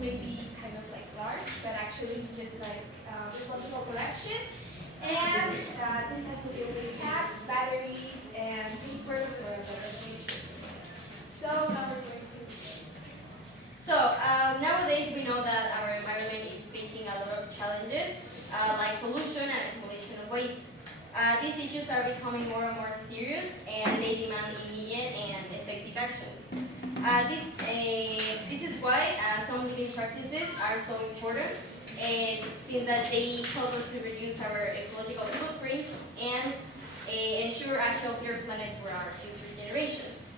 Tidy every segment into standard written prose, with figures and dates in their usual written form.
may be kind of like large, but actually it's just like replaceable collection. And this has to do with caps, batteries, and paper for better features. So now we're going to. So nowadays we know that our environment is facing a lot of challenges like pollution and accumulation of waste. These issues are becoming more and more serious and they demand immediate and effective actions. This is why some living practices are so important and since that they help us to reduce our ecological footprint and ensure a healthier planet for our future generations.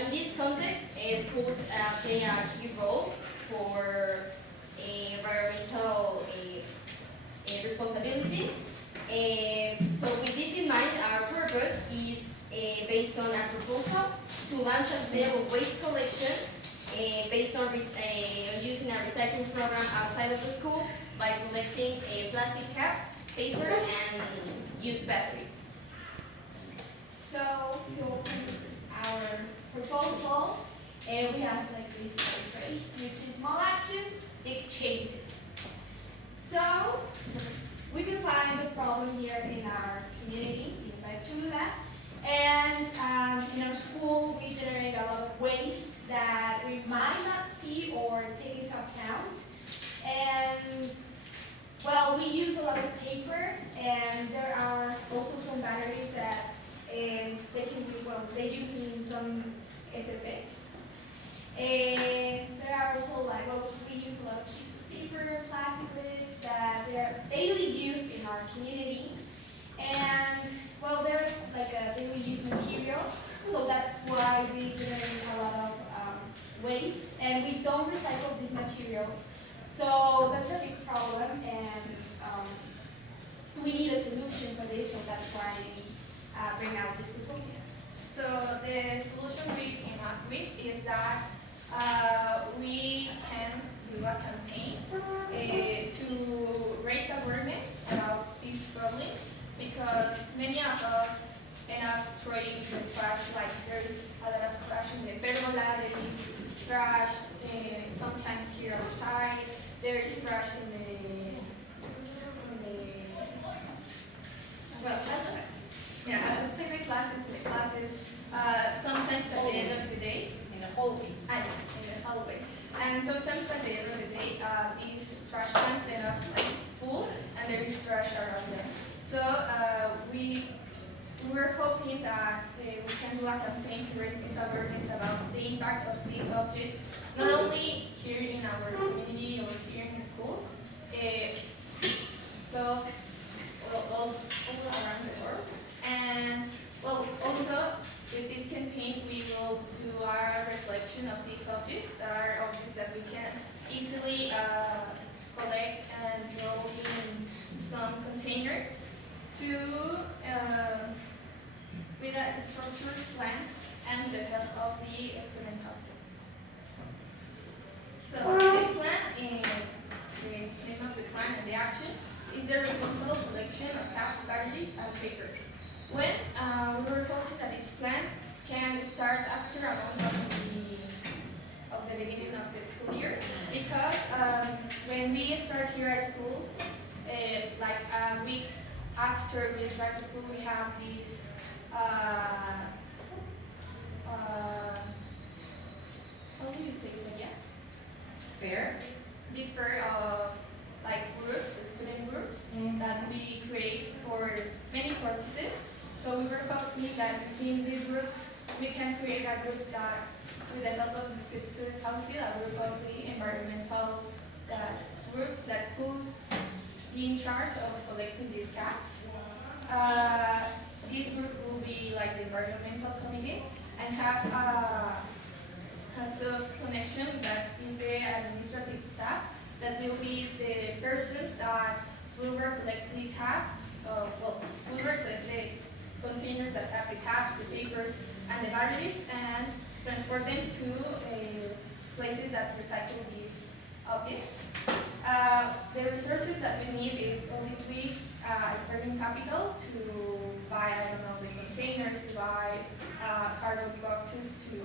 In this context, schools play a key role for environmental responsibilities. So with this in mind, our purpose is based on a proposal to launch a sustainable waste collection based on using a recycling program outside of the school by collecting plastic caps, paper, and used batteries. So to open our proposal, we have like this phrase, which is small actions, big changes. So we can find the problem here in our community, in Chula, and in our school we generate a lot of waste that we might not see or take into account. And well, we use a lot of paper, and there are also some batteries that they can be, well, they use in some FFX. And there are also like, well, we use a lot of sheets of paper, plastic lids that they're daily used in our community. And well, they're like a daily use material, so that's why we generate a lot of waste, and we don't recycle these materials. So that's a big problem, and we need a solution for this, so that's why we bring out this proposal. So the solution we came up with is that we can do a campaign to raise awareness about these problems because many of us end up throwing the trash, like there is a lot of trash in the pergola, there is trash sometimes here outside, there is trash in the well, classes. Yeah, I would say the classes, sometimes at the end of the day, In the hallway. in the hallway. And sometimes at the end of the day, these trash cans end up like full and there is trash around them. So we were hoping that we can do a campaign to raise this awareness about the impact of these objects, not only here in our community or here in the school, so all around the world. And well, also with this campaign, we will do a reflection of these objects that are objects that we can easily collect and throw in some containers to with a structured plan and the help of the student council. So this plan, the name of the plan and the action is the responsible collection of caps, batteries, and papers. When we were hoping that this plan can start after a month of the beginning of the school year, because when we start here at school, like a week after we start the school, we have this how do you say it? Yeah. Fair. This fair of like groups, student groups that we create for many purposes. So we were hoping that within these groups we can create a group that, with the help of the student council, that we call the environmental group that could be in charge of collecting these caps. This group will be like the environmental committee and have a soft connection that is the administrative staff that will be the persons that will collect the caps, will collect the containers that have the caps, the papers, and the batteries, and transport them to places that recycle these objects. The resources that we need is obviously starting capital to buy, I don't know, the containers, to buy cardboard boxes to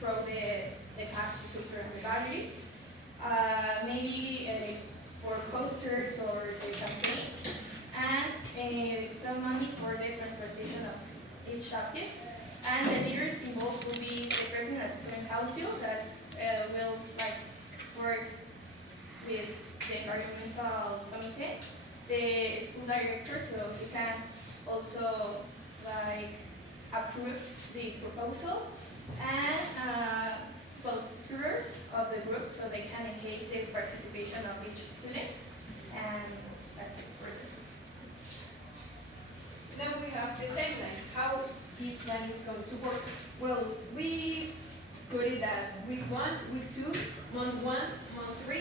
throw the the caps, the paper, and the batteries. Maybe for posters or the campaign, and some money for the transportation of each object. And the leaders involved will be the president of student council that will like work with the environmental committee, the school director, so he can also like approve the proposal, and well, tutors of the group so they can enhance the participation of each student, and that's it for the Now we have the timeline, how this plan is going to work. Well, we put it as week 1, week 2, month 1, month 3,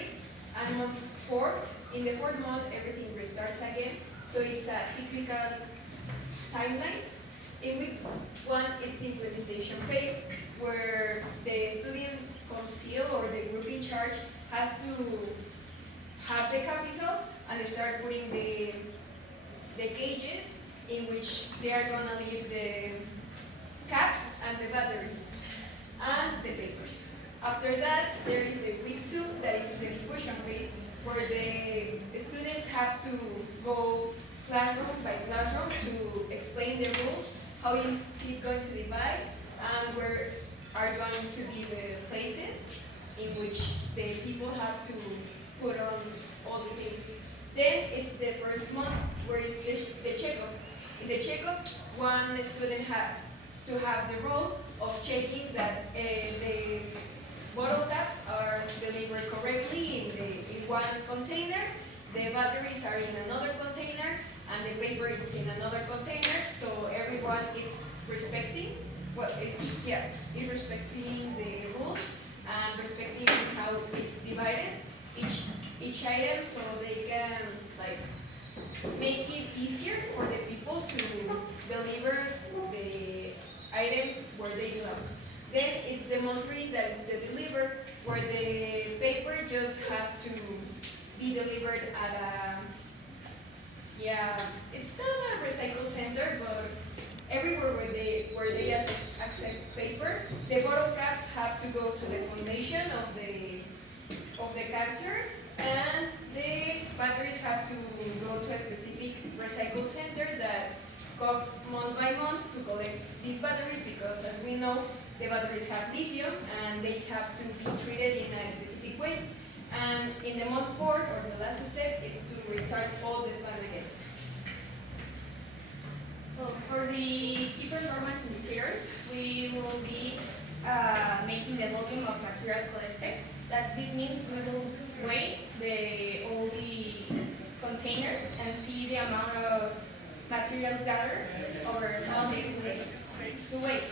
and month 4. In the 4th month, everything restarts again. So it's a cyclical timeline. In week 1, it's the implementation phase, where the student council or the group in charge has to have the capital and they start putting the cages in which they are going to leave the caps and the batteries and the papers. After that, there is the week 2, that is the diffusion phase, where the students have to go classroom by classroom to explain the rules, how is it going to divide, and where are going to be the places in which the people have to put on all the things. Then it's the 1st month, where it's the checkup. In the checkup, one student has to have the role of checking that the bottle caps are delivered correctly in one container, the batteries are in another container, and the paper is in another container, so everyone is respecting is respecting the rules and respecting how it's divided, each item, so they can like make it easier for the people to deliver the items where they belong. Then it's the month 3 that it's the deliver, where the paper just has to be delivered at it's not a recycle center, but everywhere where they accept paper, the bottle caps have to go to the foundation of the capsule, and the batteries have to go to a specific recycle center that comes month by month to collect these batteries, because as we know, the batteries have lithium and they have to be treated in a specific way. And in the month 4, or the last step, is to restart all the plan again. Well, for the key performance indicators, we will be making the volume of material collected. That this means we will weigh all the containers and see the amount of materials gathered over all the weight. To weight.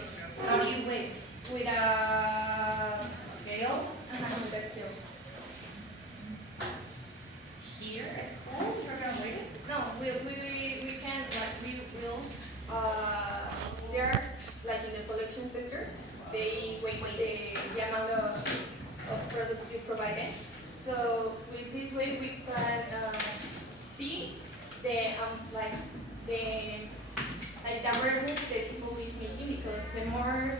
How do you weigh? With a Scale? with a scale. Here at school? Is that gonna weigh it? No, we can like we will there are like in the collection centers they weigh the amount of products you provided. So with this way we can see the awareness that people is making, because the more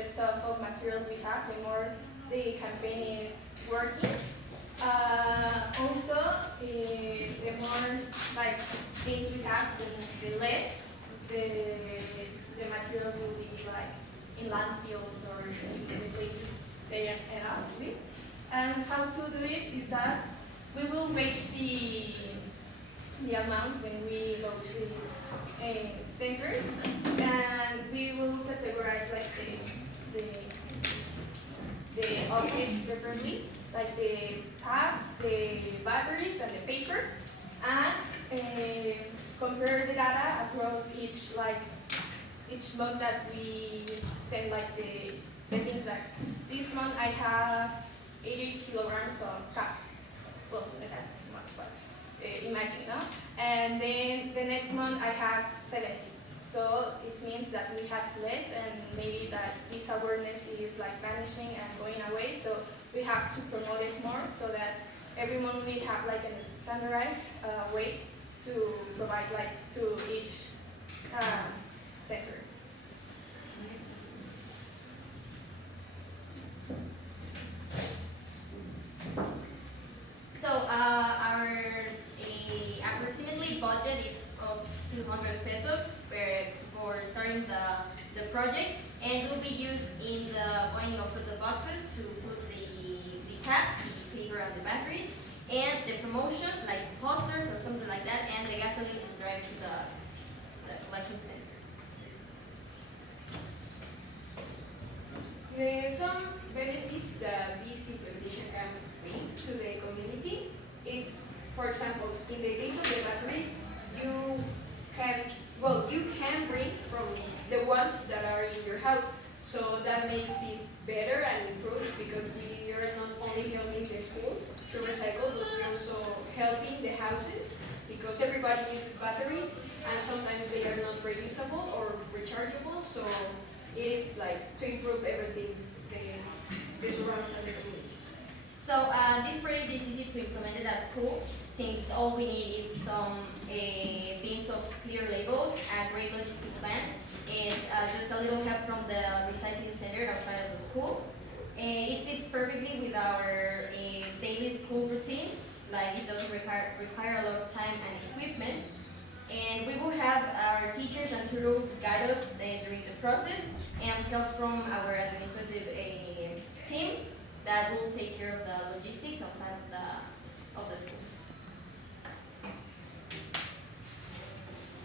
stuff of materials we have, the more the campaign is working. Also, the more like things we have, the less the materials will be like in landfills or in the places they end up with. And how to do it is that we will weight the amount when we go to this center, and we will categorize like the objects separately, like the tabs, the batteries, and the paper, and compare the data across each month that we send like the things that this month I have 80 kilograms of caps. Well, that's too much, but imagine, no? And then the next month I have 70. So it means that we have less, and maybe that this awareness is like vanishing and going away. So we have to promote it more, so that every month we have like a standardized weight to provide like to each sector. approximately budget is of 200 pesos for starting the project, and will be used in the buying of the boxes to put the caps, the paper and the batteries, and the promotion like posters or something like that, and the gasoline to drive to the collection center. Some benefits that this implementation can bring to the community, it's, for example, in the case of the batteries, you can, well, you can bring from the ones that are in your house, so that makes it better and improved because we are not only helping the school to recycle, but we're also helping the houses because everybody uses batteries and sometimes they are not reusable or rechargeable, so it is like to improve everything, the surrounds and the community. So this project is easy to implement it at school since all we need is some bins of clear labels, a great logistic plan, and just a little help from the recycling center outside of the school. It fits perfectly with our daily school routine, like it doesn't require a lot of time and equipment. And we will have our teachers and tutors guide us during the process and help from our administrative team that will take care of the logistics outside of the school.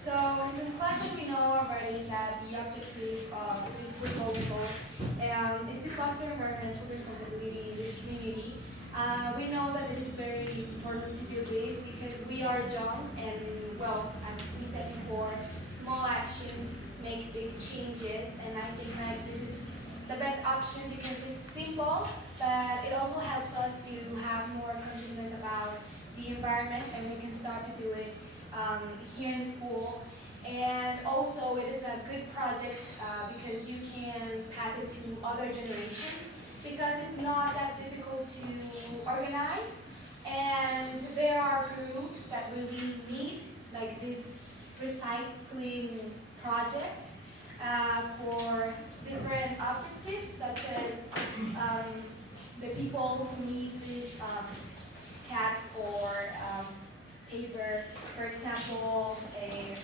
So in conclusion, we know already that the objective of this proposal is to foster environmental responsibility in this community. We know that it is very important to do this because we are young and, well, as we said before, small actions make big changes, and I think that this is the best option because it's simple, but it also helps us to have more consciousness about the environment, and we can start to do it here in the school. And also it is a good project because you can pass it to other generations because it's not that difficult to organize, and there are groups that really need like this recycling project for different objectives, such as the people who need these caps or paper. For example,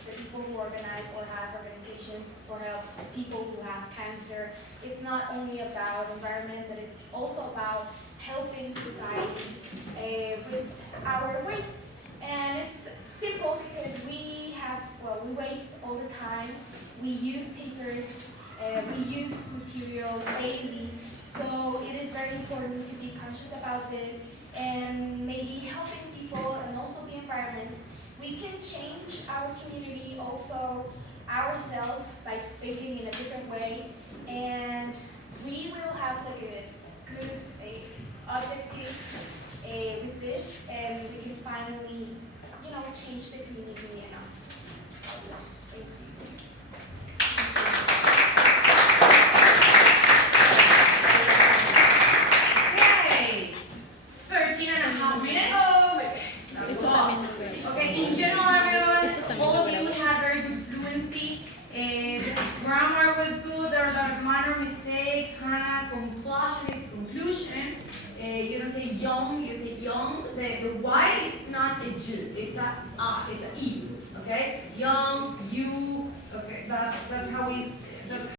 the people who organize or have organizations for help people who have cancer. It's not only about environment, but it's also about helping society with our waste. And it's simple because we waste all the time. We use papers, we use materials daily. So it is very important to be conscious about this and maybe helping people and also the environment. We can change our community, also ourselves, by thinking in a different way, and we will have like a good objective with this, and we can finally, change the community and us ourselves. Thank you. Yay! 13 and a half minutes. That was a lot. Okay, in general, everyone, all of you had very good fluency. Grammar was good. There were a lot of minor mistakes. Hannah, conclusion. You don't say young, you say young. The Y is not a J, it's a it's an E. Okay, young, you. Okay, that's how we.